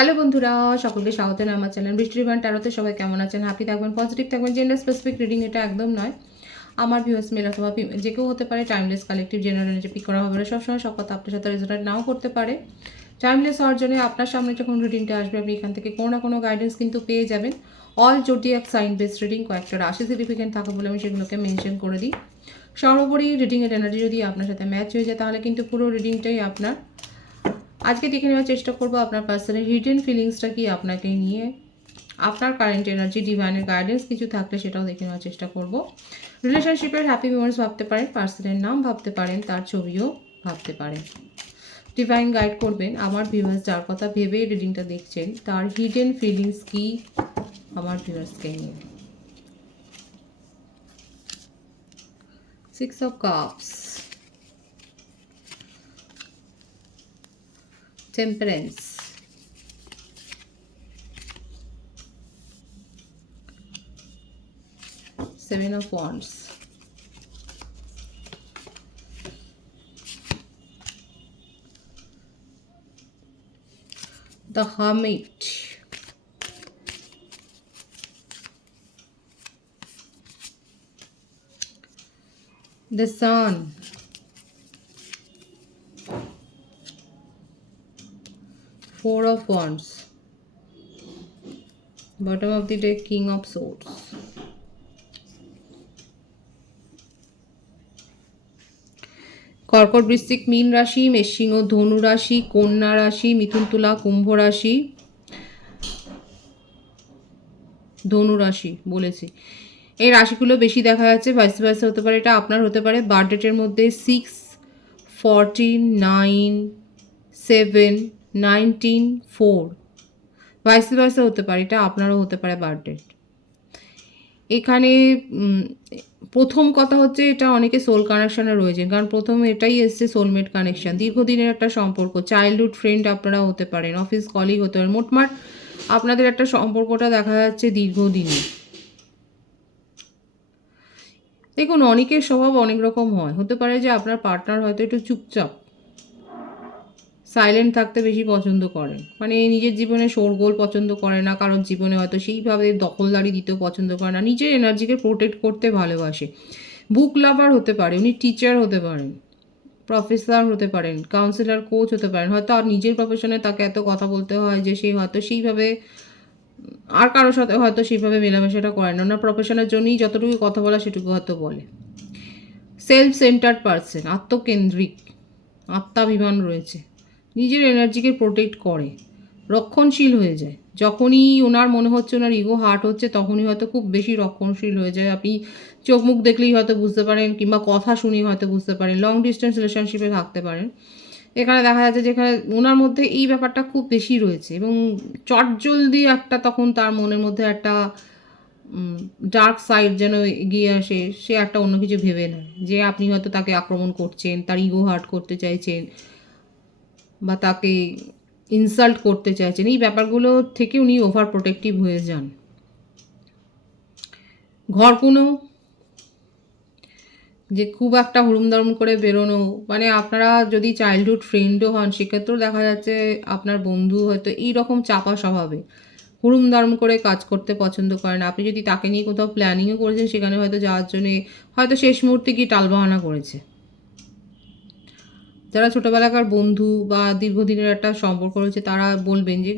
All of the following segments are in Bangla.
হ্যালো বন্ধুরা, সকলকে স্বাগত জানাই আমার চ্যানেল বৃষ্টি রিভান ট্যারোতে। সবাই কেমন আছেন? হ্যাপি থাকবেন, পজিটিভ থাকবেন। জেন্ডার স্পেসিফিক রিডিং এটা একদম নয়। আমার ভিউয়ার্স মেল অথবা যে কেউ হতে পারে। টাইমলেস কালেকটিভ জেনারেল যে পিক করা হবে না, সবসময় সব কথা আপনার সাথে রেজোনেট নাও করতে পারে। টাইমলেস হওয়ার জন্য আপনার সামনে যখন রিডিংটা আসবে, আপনি এখান থেকে কোনো না কোনো গাইডেন্স কিন্তু পেয়ে যাবেন। All zodiac sign base reading, কয়েকটা রাশি সিগনিফিকেন্ট থাকে বলে আমি সেগুলোকে মেনশন করে দিই। সর্বোপরি রিডিংয়ের এনার্জি যদি আপনার সাথে ম্যাচ হয়ে যায়, তাহলে কিন্তু পুরো রিডিংটাই আপনার। আজকে দেখে নেওয়ার চেষ্টা করবো আপনার পার্সনের হিডেন ফিলিংসটা কি আপনাকে নিয়ে, আপনার কারেন্ট এনার্জি, ডিভাইনের গাইডেন্স কিছু থাকলে সেটাও দেখে নেওয়ার চেষ্টা করব। রিলেশনশিপের হ্যাপি মেমোরিজ ভাবতে পারেন, পার্সনের নাম ভাবতে পারেন, তার ছবিও ভাবতে পারেন। ডিভাইন গাইড করবেন আমার ভিউয়ার্স যার কথা ভেবে রিডিংটা দেখছেন, তার হিডেন ফিলিংস কি আমার ভিউয়ার্সকে নিয়ে। 6 of Cups, Temperance, Seven of Wands, the Hermit, the Sun, Four of Wands, bottom of the deck, King of Swords. কর্কট, বৃশ্চিক, মীন রাশি, মেষ, ধনু রাশি, কন্যা রাশি, মিথুন, তুলা, কুম্ভ রাশি, ধনু রাশি বলেছি। এই রাশিগুলো বেশি দেখা যাচ্ছে, ভাইস ভার্সা হতে পারে, এটা আপনার হতে পারে। বার্থ ডেটের মধ্যে 6, 14, 9, 7, 19, 4, ভাইস ভার্সা হতে পারে, এটা আপনারও হতে পারে বার্থ ডেট। এখানে প্রথম কথা হচ্ছে, এটা অনেকে সোল কানেকশানে রয়েছেন, কারণ প্রথম এটাই এসছে সোলমেট কানেকশান, দীর্ঘদিনের একটা সম্পর্ক, চাইল্ডহুড ফ্রেন্ড আপনারা হতে পারেন, অফিস কলিগ হতে পারেন। মোটমাট আপনাদের একটা সম্পর্কটা দেখা যাচ্ছে দীর্ঘদিনের। দেখুন, অনেকের স্বভাব অনেক রকম হয়, হতে পারে যে আপনার পার্টনার হয়তো একটু চুপচাপ, সাইলেন্ট থাকতে বেশি পছন্দ করেন, মানে নিজের জীবনে শোরগোল পছন্দ করে না, কারণ জীবনে হয়তো সেইভাবে দখলদারি দিতেও পছন্দ করে না, নিজের এনার্জিকে প্রোটেক্ট করতে ভালোবাসে। বুক লাভার হতে পারে, উনি টিচার হতে পারেন, প্রফেসর হতে পারেন, কাউন্সিলর, কোচ হতে পারেন। হয়তো আর নিজের প্রফেশনে তাকে এত কথা বলতে হয় যে সে হয়তো সেইভাবে আর কারোর সাথে হয়তো সেইভাবে মেলামেশাটা করে না, ওনার প্রফেশনের জন্যই যতটুকু কথা বলা সেটুকু হয়তো বলে। সেলফ সেন্টার্ড পার্সন, আত্মকেন্দ্রিক, আত্মাভিমান রয়েছে, নিজের এনার্জিকে প্রোটেক্ট করে, রক্ষণশীল হয়ে যায়। যখনই ওনার মনে হচ্ছে ওনার ইগো হার্ট হচ্ছে, তখনই হয়তো খুব বেশি রক্ষণশীল হয়ে যায়। আপনি চোখ মুখ দেখলেই হয়তো বুঝতে পারেন, কিংবা কথা শুনেই হয়তো বুঝতে পারেন। লং ডিস্টেন্স রিলেশনশিপে থাকতে পারেন। এখানে দেখা যাচ্ছে যেখানে ওনার মধ্যে এই ব্যাপারটা খুব বেশি রয়েছে, এবং চটজলদি একটা তখন তার মনের মধ্যে একটা ডার্ক সাইড যেন এগিয়ে আসে, সে একটা অন্য কিছু ভেবে নেয় যে আপনি হয়তো তাকে আক্রমণ করছেন, তার ইগো হার্ট করতে চাইছেন, বা তাকে ইনসাল্ট করতে চাইছেন। এই ব্যাপারগুলো থেকে উনি ওভার প্রোটেক্টিভ হয়ে যান। ঘর কোনো যে খুব একটা হুড়ুমদারুম করে বেরোনো, মানে আপনারা যদি চাইল্ডহুড ফ্রেন্ডও হন, সেক্ষেত্রেও দেখা যাচ্ছে আপনার বন্ধু হয়তো এইরকম চাপা স্বভাবে হুড়ুমদারুম করে কাজ করতে পছন্দ করেন। আপনি যদি তাকে নিয়ে কোথাও প্ল্যানিংও করেছেন, সেখানে হয়তো যাওয়ার জন্যে হয়তো শেষ মুহূর্তে গিয়ে টালবাহানা করেছে। যারা ছোটোবেলাকার বন্ধু বা দীর্ঘদিনের একটা সম্পর্ক রয়েছে, তারা বলবেন যে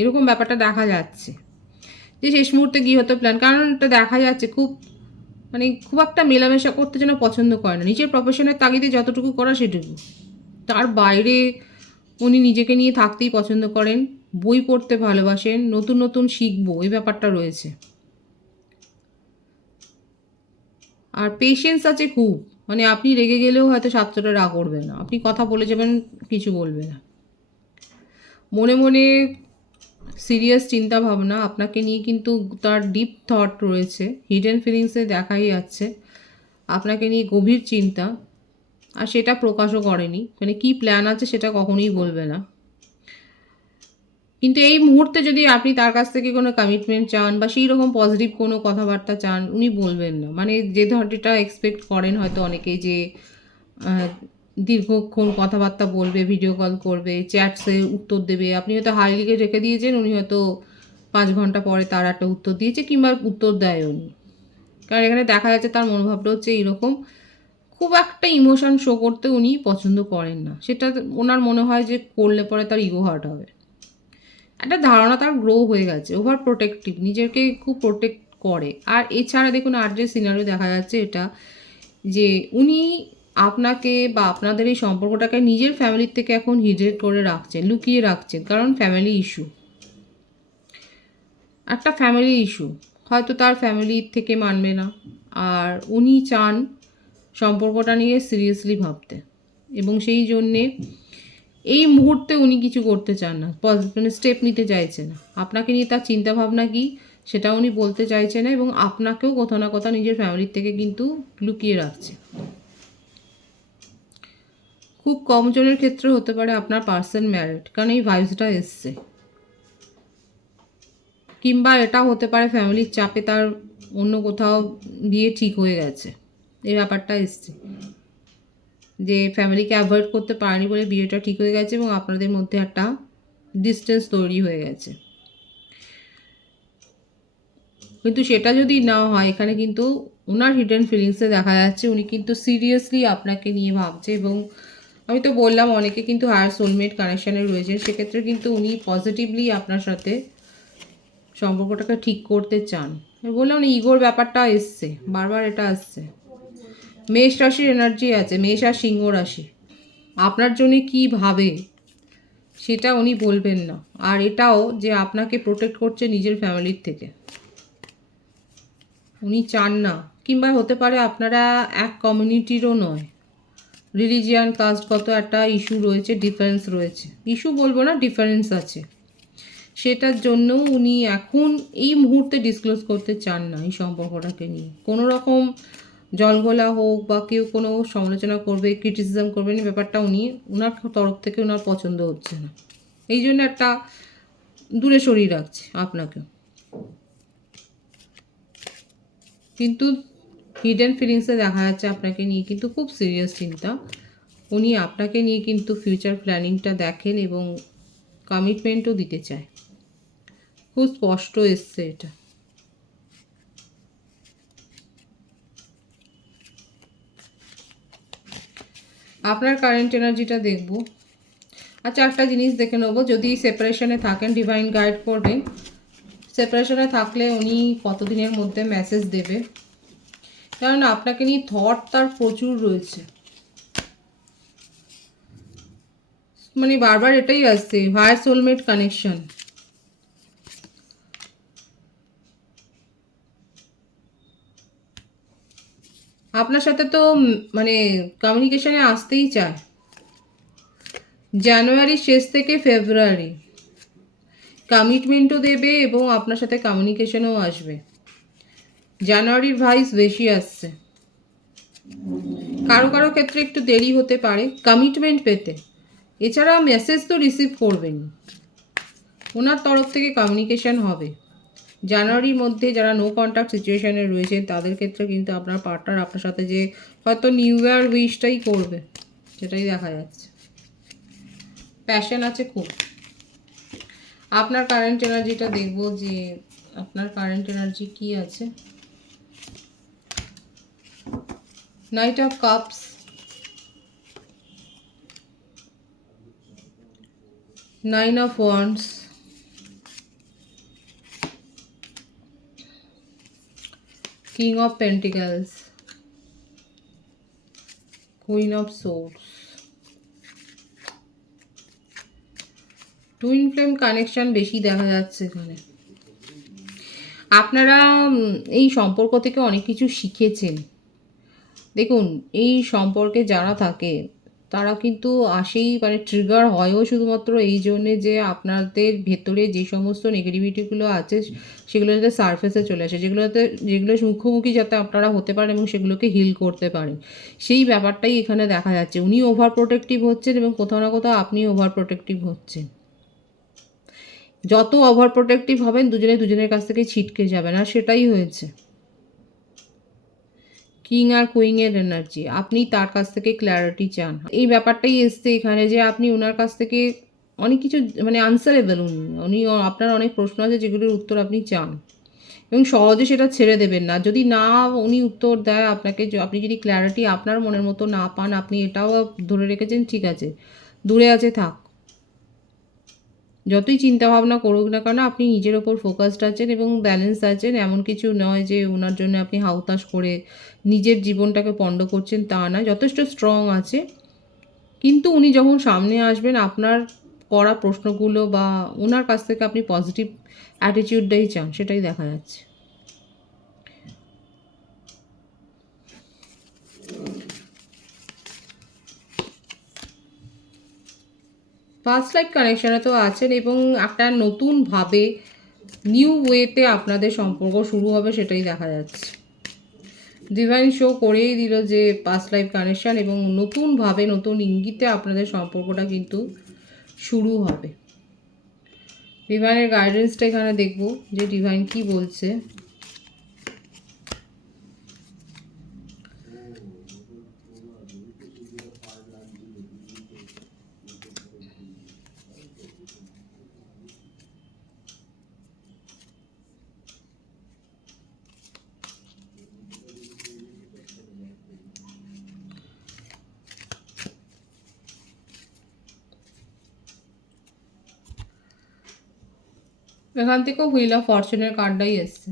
এরকম ব্যাপারটা দেখা যাচ্ছে যে শেষ মুহূর্তে গিয়ে হয়তো প্ল্যান, কারণ এটা দেখা যাচ্ছে খুব মানে খুব একটা মেলামেশা করতে যেন পছন্দ করে না, নিজের প্রফেশনের তাগিদে যতটুকু করা সেটুকু, তার বাইরে উনি নিজেকে নিয়ে থাকতেই পছন্দ করেন, বই পড়তে ভালোবাসেন, নতুন নতুন শিখবো এই ব্যাপারটা রয়েছে। আর পেশেন্স আছে খুব, মানে আপনি রেগে গেলেও হয়তো সাতটা রাগ করবে না, আপনি কথা বলে যাবেন, কিছু বলবে না। মনে মনে সিরিয়াস চিন্তা ভাবনা আপনাকে নিয়ে, কিন্তু তার ডিপ থট রয়েছে, হিডেন ফিলিংসে দেখাই যাচ্ছে আপনাকে নিয়ে গভীর চিন্তা, আর সেটা প্রকাশও করেনি, মানে কী প্ল্যান আছে সেটা কখনোই বলবে না। কিন্তু এই মুহূর্তে যদি আপনি তার কাছ থেকে কোনো কমিটমেন্ট চান বা সেই রকম পজিটিভ কোনো কথাবার্তা চান, উনি বলবেন না। মানে যে ধরনেরটা এক্সপেক্ট করেন হয়তো অনেকেই, যে দীর্ঘক্ষণ কথাবার্তা বলবে, ভিডিও কল করবে, চ্যাটসে উত্তর দেবে। আপনি হয়তো হাই লিখে রেখে দিয়েছেন, উনি হয়তো 5 ঘন্টা পরে তার একটা উত্তর দিয়েছে, কিংবা উত্তর দেয় উনি। কারণ এখানে দেখা যাচ্ছে তার মনোভাবটা হচ্ছে এইরকম, খুব একটা ইমোশন শো করতে উনি পছন্দ করেন না। সেটা ওনার মনে হয় যে করলে পরে তার ইগো হার্ট হবে। একটা ধারণা তার গ্রো হয়ে গেছে, ওভার প্রোটেক্টিভ, নিজেকে খুব প্রোটেক্ট করে। আর এছাড়া দেখুন আর যে সিনারিও দেখা যাচ্ছে এটা, যে উনি আপনাকে বা আপনাদের এই সম্পর্কটাকে নিজের ফ্যামিলির থেকে এখন হিডেন করে রাখছেন, লুকিয়ে রাখছেন, কারণ ফ্যামিলি ইস্যু, একটা ফ্যামিলি ইস্যু, হয়তো তার ফ্যামিলির থেকে মানবে না। আর উনি চান সম্পর্কটা নিয়ে সিরিয়াসলি ভাবতে, এবং সেই জন্যে এই মুহূর্তে উনি কিছু করতে চান না, মানে স্টেপ নিতে চাইছে না। আপনাকে নিয়ে তার চিন্তাভাবনা কী সেটা উনি বলতে চাইছে না, এবং আপনাকেও কোথাও না কোথাও নিজের ফ্যামিলির থেকে কিন্তু লুকিয়ে রাখছে। খুব কম জনের ক্ষেত্রে হতে পারে আপনার পার্সন ম্যারিড, কারণ এই ভাইবসটা এসছে। কিংবা এটা হতে পারে ফ্যামিলির চাপে তার অন্য কোথাও বিয়ে ঠিক হয়ে গেছে, এই ব্যাপারটা এসছে যে ফ্যামিলিকে অ্যাভয়েড করতে পারেনি বলে বিয়েটা ঠিক হয়ে গেছে, এবং আপনাদের মধ্যে একটা ডিস্টেন্স তৈরি হয়ে গেছে। কিন্তু সেটা যদি না হয়, এখানে কিন্তু ওনার হিডেন ফিলিংসে দেখা যাচ্ছে উনি কিন্তু সিরিয়াসলি আপনাকে নিয়ে ভাবছে। এবং আমি তো বললাম অনেকে কিন্তু হায়ার সোলমেট কানেকশানে রয়েছে, সেক্ষেত্রে কিন্তু উনি পজিটিভলি আপনার সাথে সম্পর্কটাকে ঠিক করতে চান। বললাম না, ইগোর ব্যাপারটা এসছে, বারবার এটা আসছে। মেষ রাশির এনার্জি আছে, মেষ আর সিংহ রাশি। আপনার জন্য কী ভাবে সেটা উনি বলবেন না। আর এটাও যে আপনাকে প্রোটেক্ট করছে নিজের ফ্যামিলির থেকে, উনি চান না। কিংবা হতে পারে আপনারা এক কমিউনিটিরও নয়, রিলিজিয়ান কাস্টগত একটা ইস্যু রয়েছে, ডিফারেন্স রয়েছে, ইস্যু বলবো না, ডিফারেন্স আছে। সেটার জন্য উনি এখন এই মুহূর্তে ডিসক্লোজ করতে চান না এই সম্পর্কটাকে নিয়ে। কোনো রকম জলঘোলা হোক বা কেউ কোনো সমালোচনা করবে, ক্রিটিসিজম করবেন, ব্যাপারটা উনি ওনার তরফ থেকে ওনার পছন্দ হচ্ছে না, এই জন্য একটা দূরে সরিয়ে রাখছে আপনাকে। কিন্তু হিডেন ফিলিংসে দেখা যাচ্ছে আপনাকে নিয়ে কিন্তু খুব সিরিয়াস চিন্তা। উনি আপনাকে নিয়ে কিন্তু ফিউচার প্ল্যানিংটা দেখেন এবং কমিটমেন্টও দিতে চায়, খুব স্পষ্ট এসছে এটা। আপনার কারেন্ট এনার্জিটা দেখব। আচ্ছা, একটা জিনিস দেখে নেবো, যদি সেপারেশনে থাকেন ডিভাইন গাইড করবেন। সেপারেশনে থাকলে উনি কতদিনের মধ্যে মেসেজ দেবে, কারণ আপনাকে নিয়ে থট তার প্রচুর রয়েছে। মানে বারবার এটাই আসছে, হায়ার সোলমেট কানেকশন। আপনার সাথে তো মানে কমিউনিকেশনে আসতেই চায় জানুয়ারির শেষ থেকে ফেব্রুয়ারি, কমিটমেন্টও দেবে এবং আপনার সাথে কমিউনিকেশনও আসবে। জানুয়ারির ভাইস বেশি আসছে, কারো কারো ক্ষেত্রে একটু দেরি হতে পারে কমিটমেন্ট পেতে। এছাড়া মেসেজ তো রিসিভ করবেন, ওনার তরফ থেকে কমিউনিকেশন হবে। জানুয়ারির মধ্যে যারা নো কন্ট্যাক্ট সিচুয়েশানে রয়েছেন তাদের ক্ষেত্রে কিন্তু আপনার পার্টনার আপনার সাথে যে হয়তো নিউ ইয়ার উইশটাই করবে, সেটাই দেখা যাচ্ছে। প্যাশন আছে খুব। আপনার কারেন্ট এনার্জিটা দেখব, যে আপনার কারেন্ট এনার্জি কি আছে। Night of cups, nine of wands, king of pentacles, queen of swords. Twin flame connection বেশি দেখা যাচ্ছে এখানে। আপনারা এই সম্পর্ক থেকে অনেক কিছু শিখেছেন। দেখুন, এই সম্পর্কে যারা থাকে তারা কিন্তু আসেই, মানে ট্রিগার হয়ও শুধুমাত্র এই জন্যে যে আপনাদের ভেতরে যে সমস্ত নেগেটিভিটিগুলো আছে সেগুলো যাতে সারফেসে চলে আসে, যেগুলো মুখোমুখি যাতে আপনারা হতে পারেন এবং সেগুলোকে হিল করতে পারেন, সেই ব্যাপারটাই এখানে দেখা যাচ্ছে। উনি ওভার প্রোটেক্টিভ হচ্ছেন এবং কোথাও না কোথাও আপনি ওভার প্রোটেক্টিভ হচ্ছেন। যত ওভার প্রোটেক্টিভ হবেন দুজনে দুজনের কাছ থেকে ছিটকে যাবেন, আর সেটাই হয়েছে। কিং আর কুইংয়ের এনার্জি, আপনি তার কাছ থেকে ক্ল্যারিটি চান। এই ব্যাপারটাই এসছে এখানে যে আপনি ওনার কাছ থেকে অনেক কিছু মানে আনসারেবল, উনি আপনার অনেক প্রশ্ন আছে যেগুলোর উত্তর আপনি চান এবং সহজে সেটা ছেড়ে দেবেন না। যদি না উনি উত্তর দেয় আপনাকে, আপনি যদি ক্ল্যারিটি আপনার মনের মতো না পান, আপনি এটাও ধরে রেখেছেন ঠিক আছে দূরে আছে থাক, যতই চিন্তাভাবনা করুক না কেন আপনি নিজের ওপর ফোকাসড আছেন এবং ব্যালেন্স আছেন। এমন কিছু নয় যে ওনার জন্য আপনি হাউতাশ করে নিজের জীবনটাকে পণ্ড করছেন, তা নয়, যথেষ্ট স্ট্রং আছে। কিন্তু উনি যখন সামনে আসবেন আপনার করা প্রশ্নগুলো বা ওনার কাছ থেকে আপনি পজিটিভ অ্যাটিটিউডটাই চান, সেটাই দেখা যাচ্ছে। ফার্স্ট লাইফ কানেকশানে তো আছেন এবং একটা নতুনভাবে নিউ ওয়েতে আপনাদের সম্পর্ক শুরু হবে, সেটাই দেখা যাচ্ছে। ডিভাইন শো করেই দিল যে পাস্ট লাইফ কানেকশান এবং নতুনভাবে নতুন ইঙ্গিতে আপনাদের সম্পর্কটা কিন্তু শুরু হবে। ডিভাইনের গাইডেন্সটা এখানে দেখব যে ডিভাইন কি বলছে। এখান থেকেও হুইল অফ ফরচুনের কার্ডটাই এসছে,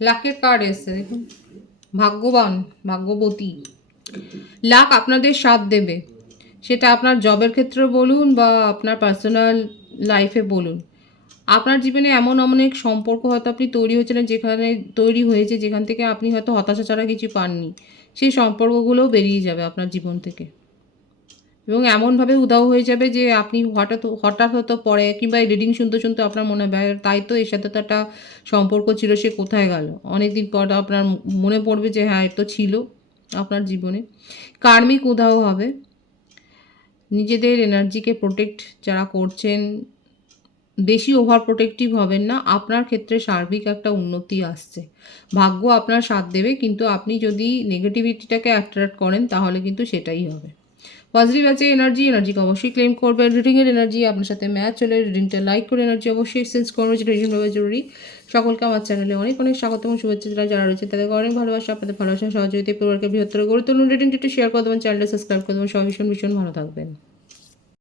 লাকের কার্ড এসছে দেখুন, ভাগ্যবান ভাগ্যবতী। লাক আপনাদের সাথ দেবে, সেটা আপনার জবের ক্ষেত্রে বলুন বা আপনার পার্সোনাল লাইফে বলুন। আপনার জীবনে এমন অনেক সম্পর্ক হয়তো আপনি তৈরি হয়েছে যেখান থেকে আপনি হয়তো হতাশা ছাড়া কিছু পাননি, সেই সম্পর্কগুলোও বেরিয়ে যাবে আপনার জীবন থেকে এবং এমনভাবে উধাও হয়ে যাবে যে আপনি হঠাৎ হয়তো পরে কিংবা রিডিং শুনতে শুনতে আপনার মনে হবে তাই তো এর সাথে তো একটা সম্পর্ক ছিল, সে কোথায় গেল। অনেকদিন পর আপনার মনে পড়বে যে হ্যাঁ এ তো ছিল আপনার জীবনে। কার্মিক উধাও হবে। নিজেদের এনার্জিকে প্রোটেক্ট যারা করছেন, বেশি ওভার প্রোটেক্টিভ হবেন না। আপনার ক্ষেত্রে সার্বিক একটা উন্নতি আসছে, ভাগ্য আপনার সাথ দেবে, কিন্তু আপনি যদি নেগেটিভিটিটাকে অ্যাট্রাক্ট করেন তাহলে কিন্তু সেটাই হবে। পজিটিভ আছে এনার্জিকে অবশ্যই ক্লেম করবেন। রিডিংয়ের এনার্জি আপনার সাথে ম্যাচ হলে রিডিংটা লাইক করে এনার্জি অবশ্যই এক্সচেঞ্জ করবেন, যেটা ভীষণভাবে জরুরি। সকলকে আমার চ্যানেলে অনেক অনেক স্বাগত এবং শুভেচ্ছা। যারা রয়েছে তাদেরকে অনেক ভালোবাসা, আপনাদের ভালোবাসা সহযোগিতা পরিবারকে বৃহত্তর গড়ে তুলুন। রিডিংটি একটু শেয়ার করে দেবেন, চ্যানেলটা সাবস্ক্রাইব করে দেবেন। সবাই ভীষণ ভীষণ ভালো থাকবেন।